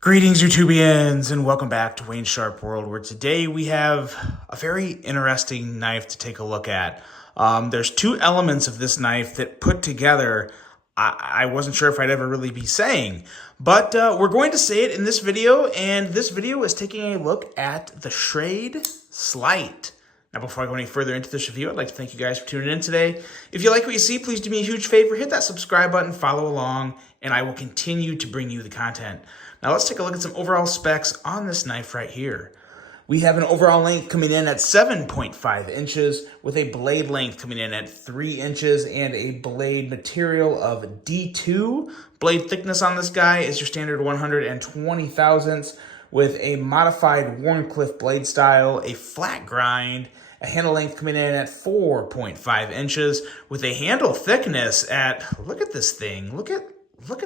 Greetings, YouTubians, and welcome back to Wayne Sharp World, where today we have a very interesting knife to take a look at. There's two elements of this knife that put together, I wasn't sure if I'd ever really be saying, but we're going to say it in this video, and this video is taking a look at the Schrade Slight. Now, before I go any further into this review, I'd like to thank you guys for tuning in today. If you like what you see, please do me a huge favor, hit that subscribe button, follow along, and I will continue to bring you the content. Now let's take a look at some overall specs on this knife right here. We have an overall length coming in at 7.5 inches with a blade length coming in at 3 inches and a blade material of D2. Blade thickness on this guy is your standard 120 thousandths with a modified Wharncliffe blade style, a flat grind, a handle length coming in at 4.5 inches with a handle thickness at, look at this thing, look at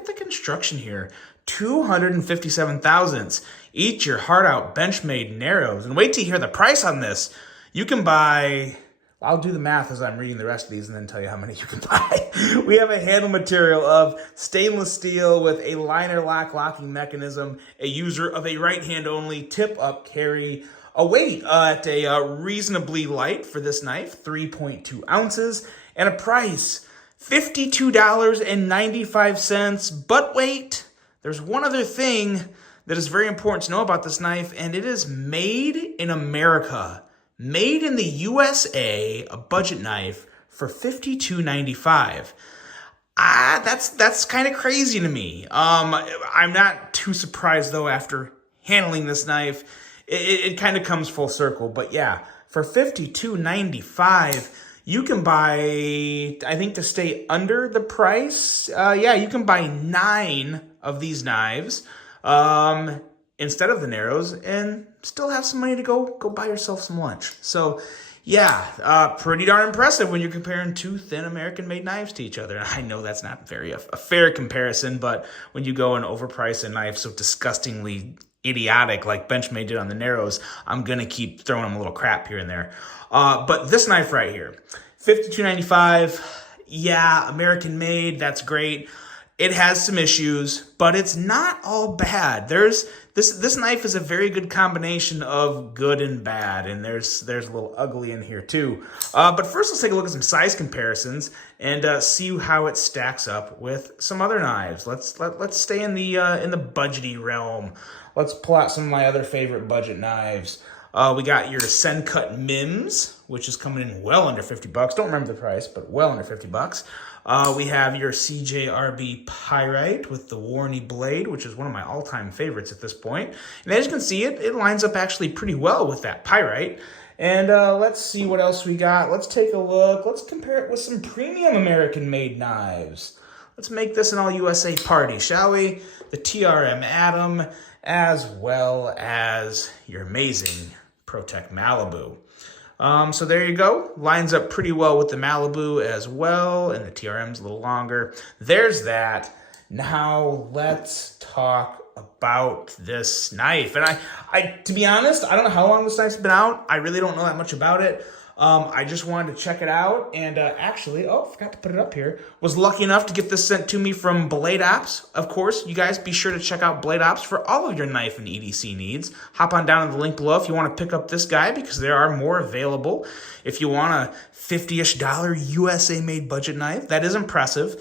the construction here. 257 thousandths. Eat your heart out, Benchmade narrows. And wait till you hear the price on this. You can buy, I'll do the math as I'm reading the rest of these and then tell you how many you can buy. We have a handle material of stainless steel with a liner lock locking mechanism, a user of a right hand only tip up carry, a weight at a reasonably light for this knife, 3.2 ounces, and a price, $52.95. But wait, there's one other thing that is very important to know about this knife, and it is made in America. Made in the USA, a budget knife for $52.95. That's kind of crazy to me. I'm not too surprised, though, after handling this knife. It kind of comes full circle. But yeah, for $52.95, you can buy, I think to stay under the price, you can buy 9 of these knives instead of the narrows and still have some money to go buy yourself some lunch. So yeah, pretty darn impressive when you're comparing two thin American-made knives to each other. I know that's not very a fair comparison, but when you go and overprice a knife so disgustingly idiotic like Benchmade did on the narrows, I'm gonna keep throwing them a little crap here and there. But this knife right here, $52.95, yeah, American made, that's great. It has some issues, but it's not all bad. This knife is a very good combination of good and bad, and there's a little ugly in here too. But first, let's take a look at some size comparisons and see how it stacks up with some other knives. Let's stay in the budgety realm. Let's pull out some of my other favorite budget knives. We got your Sencut Mims, which is coming in well under 50 bucks. Don't remember the price, but well under 50 bucks. We have your CJRB Pyrite with the Warney blade, which is one of my all-time favorites at this point. And as you can see, it lines up actually pretty well with that Pyrite. And let's see what else we got. Let's take a look. Let's compare it with some premium American-made knives. Let's make this an all-USA party, shall we? The TRM Atom, as well as your amazing ProTech Malibu. So there you go. Lines up pretty well with the Malibu as well, and the TRM's a little longer. There's that. Now let's talk about this knife. And I, to be honest, I don't know how long this knife's been out. I really don't know that much about it. I just wanted to check it out, and actually, forgot to put it up here, was lucky enough to get this sent to me from Blade Ops. Of course, you guys be sure to check out Blade Ops for all of your knife and EDC needs. Hop on down to the link below if you want to pick up this guy, because there are more available. If you want a $50-ish USA-made budget knife, that is impressive.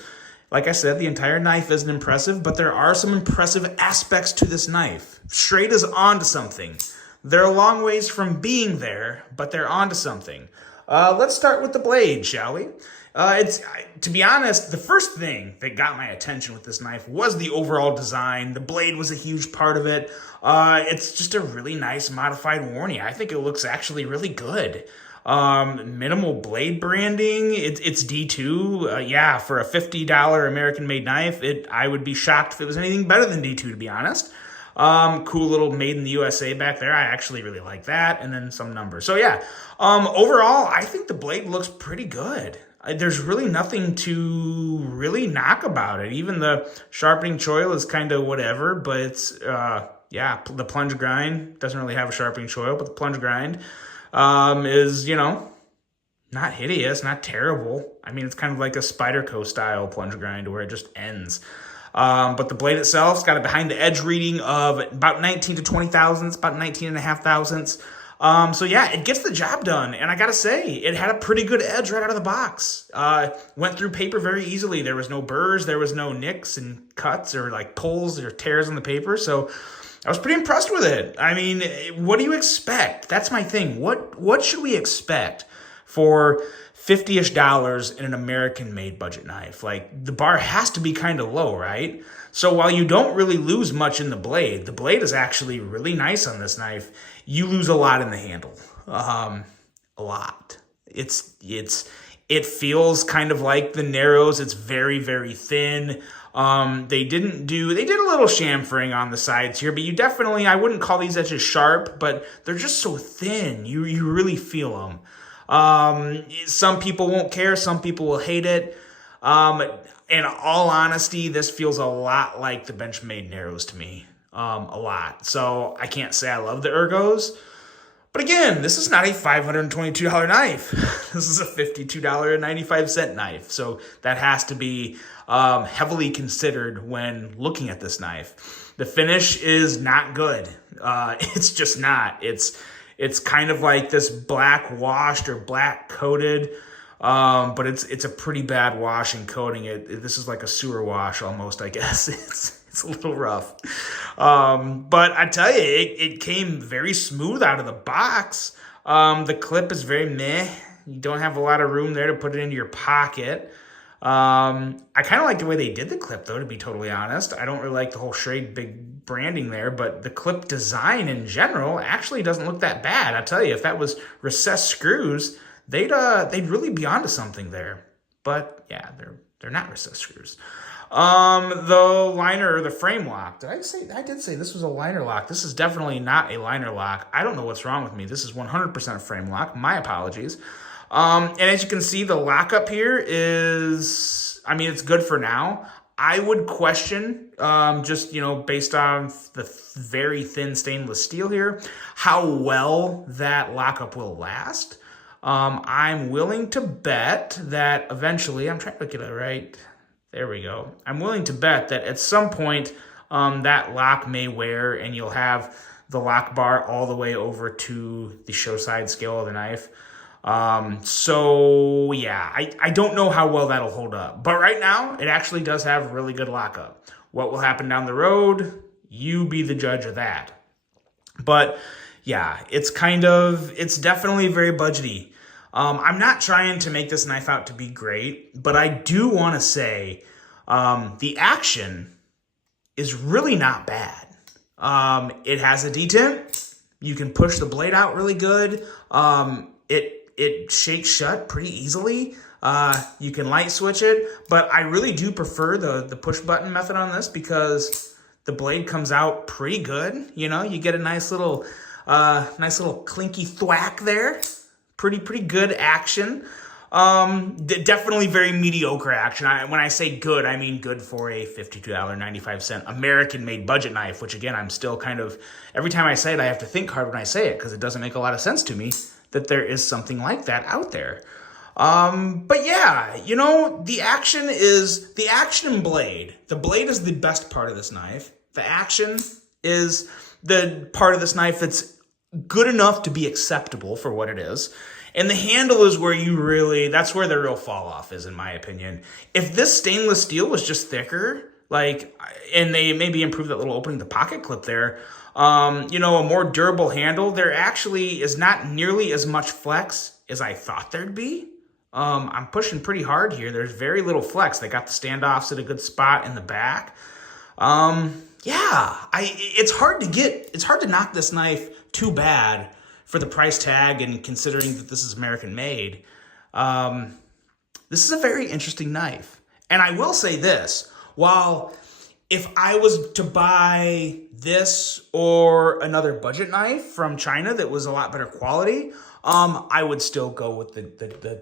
Like I said, the entire knife isn't impressive, but there are some impressive aspects to this knife. Schrade is onto something. They're a long ways from being there, but they're onto something. Let's start with the blade, shall we? To be honest, the first thing that got my attention with this knife was the overall design. The blade was a huge part of it. It's just a really nice modified Warney. I think it looks actually really good. Minimal blade branding. It's D2. Yeah, for a $50 American-made knife, I would be shocked if it was anything better than D2, to be honest. Cool little made in the USA back there. I actually really like that. And then some numbers. So yeah, overall, I think the blade looks pretty good. There's really nothing to really knock about it. Even the sharpening choil is kind of whatever, but it's, yeah, the plunge grind doesn't really have a sharpening choil, but the plunge grind, is, not hideous, not terrible. I mean, it's kind of like a Spyderco style plunge grind where it just ends. But the blade itself's got a behind the edge reading of about 19 to 20 thousandths, about 19 and a half thousandths. So yeah, it gets the job done. And I gotta say, it had a pretty good edge right out of the box. Went through paper very easily. There was no burrs, there was no nicks and cuts or like pulls or tears on the paper. So I was pretty impressed with it. I mean, what do you expect? That's my thing. What should we expect for $50-ish in an American-made budget knife? Like, the bar has to be kind of low, right? So while you don't really lose much in the blade is actually really nice on this knife. You lose a lot in the handle, a lot. It feels kind of like the Narrows. It's very, very thin. They did a little chamfering on the sides here, but I wouldn't call these edges sharp, but they're just so thin. You really feel them. Some people won't care. Some people will hate it. In all honesty, this feels a lot like the Benchmade Narrows to me. A lot. So I can't say I love the ergos. But again, this is not a $522 knife. This is a $52.95 knife. So that has to be heavily considered when looking at this knife. The finish is not good. It's just not. It's kind of like this black washed or black coated, but it's a pretty bad wash and coating. This is like a sewer wash almost, I guess. It's a little rough. But I tell you, it came very smooth out of the box. The clip is very meh. You don't have a lot of room there to put it into your pocket. I kind of like the way they did the clip, though, to be totally honest. I don't really like the whole Schrade big branding there, but the clip design in general actually doesn't look that bad. I tell you, if that was recessed screws, they'd really be onto something there. But yeah, they're not recessed screws. The liner or the frame lock. Did I say? I did say this was a liner lock. This is definitely not a liner lock. I don't know what's wrong with me. This is 100% a frame lock. My apologies. And as you can see, the lockup here is, I mean, it's good for now. I would question, just, based on the very thin stainless steel here, how well that lockup will last. I'm willing to bet that eventually, I'm trying to get it right. There we go. I'm willing to bet that at some point that lock may wear and you'll have the lock bar all the way over to the show side scale of the knife. So yeah, I don't know how well that'll hold up, but right now it actually does have really good lockup. What will happen down the road? You be the judge of that. But yeah, it's definitely very budgety. I'm not trying to make this knife out to be great, but I do want to say, the action is really not bad. It has a detent. You can push the blade out really good. It shakes shut pretty easily. You can light switch it, but I really do prefer the push button method on this because the blade comes out pretty good. You get a nice little clinky thwack there. Pretty good action. Definitely very mediocre action. When I say good, I mean good for a $52.95 American-made budget knife, which again, I'm still kind of, every time I say it, I have to think hard when I say it because it doesn't make a lot of sense to me that there is something like that out there. But yeah, the action and blade. The blade is the best part of this knife. The action is the part of this knife that's good enough to be acceptable for what it is. And the handle is where that's where the real fall off is, in my opinion. If this stainless steel was just thicker, and they maybe improved that little opening, the pocket clip there, a more durable handle, there actually is not nearly as much flex as I thought there'd be. I'm pushing pretty hard here. There's very little flex. They got the standoffs at a good spot in the back. It's hard to knock this knife too bad for the price tag and considering that this is American made. This is a very interesting knife. And I will say this, while if I was to buy this or another budget knife from China that was a lot better quality, I would still go with the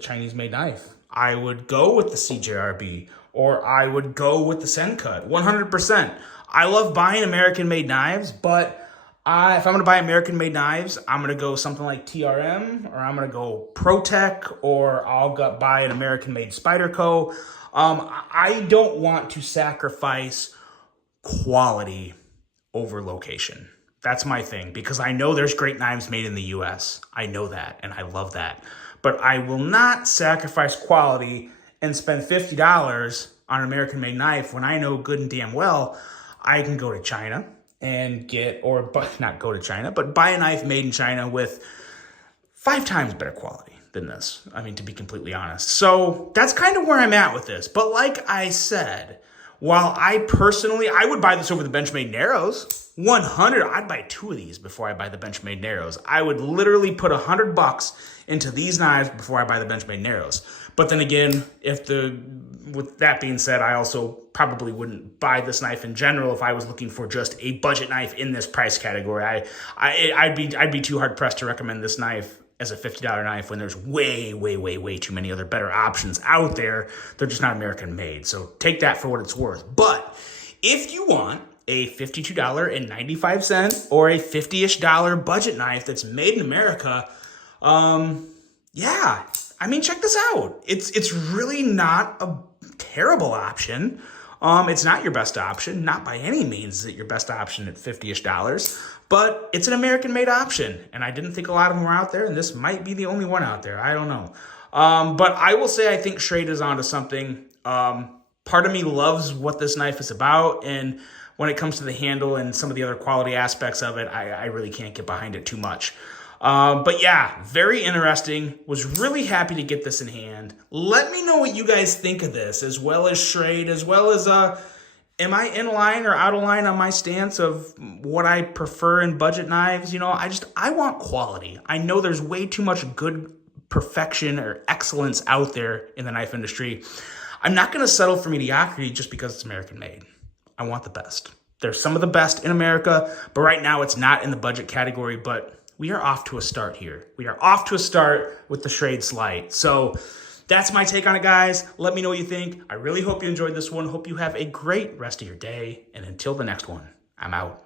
Chinese made knife. I would go with the CJRB or I would go with the Sencut, 100%. I love buying American made knives, but If I'm going to buy American-made knives, I'm going to go something like TRM, or I'm going to go ProTech, or I'll buy an American-made Spyderco. I don't want to sacrifice quality over location. That's my thing, because I know there's great knives made in the US. I know that, and I love that. But I will not sacrifice quality and spend $50 on an American-made knife when I know good and damn well I can go to China and not go to China, but buy a knife made in China with 5 times better quality than this. I mean, to be completely honest. So that's kind of where I'm at with this. But like I said, while I would buy this over the Benchmade Narrows. 100, I'd buy 2 of these before I buy the Benchmade Narrows. I would literally put $100 into these knives before I buy the Benchmade Narrows. But then again, with that being said, I also probably wouldn't buy this knife in general if I was looking for just a budget knife in this price category. I'd be too hard pressed to recommend this knife as a $50 knife when there's way too many other better options out there. They're just not American made. So take that for what it's worth. But if you want a $52.95 or a $50-ish budget knife that's made in America, yeah, I mean, check this out. It's really not a terrible option. It's not your best option. Not by any means is it your best option at $50-ish, but it's an American-made option, and I didn't think a lot of them were out there, and this might be the only one out there. I don't know. But I will say I think Schrade is onto something. Part of me loves what this knife is about, and when it comes to the handle and some of the other quality aspects of it, I really can't get behind it too much. But yeah, very interesting. Was really happy to get this in hand. Let me know what you guys think of this, as well as Schrade, as well as, am I in line or out of line on my stance of what I prefer in budget knives? You know, I want quality. I know there's way too much good perfection or excellence out there in the knife industry. I'm not going to settle for mediocrity just because it's American made. I want the best. There's some of the best in America, but right now it's not in the budget category, but we are off to a start here. We are off to a start with the Schrade Slite. So that's my take on it, guys. Let me know what you think. I really hope you enjoyed this one. Hope you have a great rest of your day. And until the next one, I'm out.